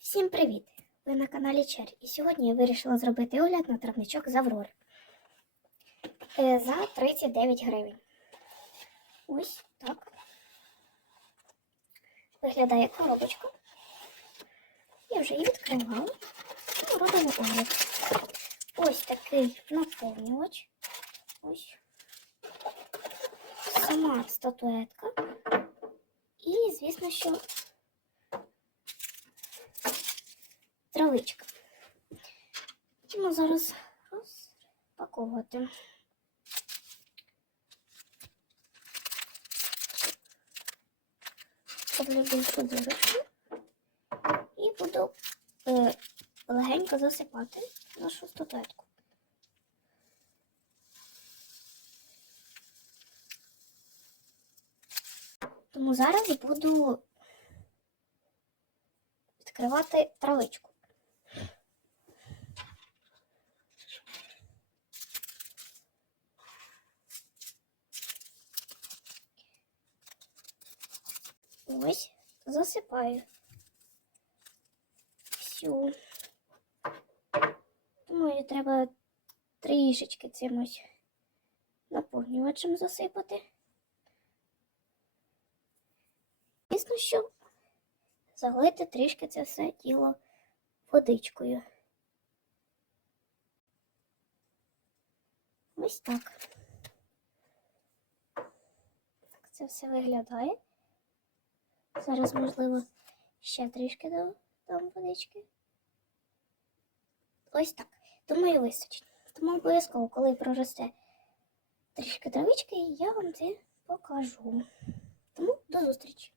Всім привіт! Ви на каналі Чер. І сьогодні я вирішила зробити огляд на травничок з Аврори Е, за 39 гривень. Ось так. Виглядає коробочка. Я вже її відкривала. І робимо огляд. Ось такий наповнювач. Ось. Сама статуетка. І, звісно, що травичка. Будемо зараз розпаковувати. Роблю більшу дірочку і буду е, легенько засипати нашу статуетку. Тому зараз буду відкривати травичку. Ось засипаю всю. Думаю, треба трішечки цим ось наповнювачем засипати. Звісно, що залити трішки це все діло водичкою. Ось так. Так це все виглядає. Зараз, можливо, ще трішки дам водички. Ось так. Думаю, вистачить. Тому обов'язково, коли проросте трішки травички, я вам це покажу. Тому до зустрічі!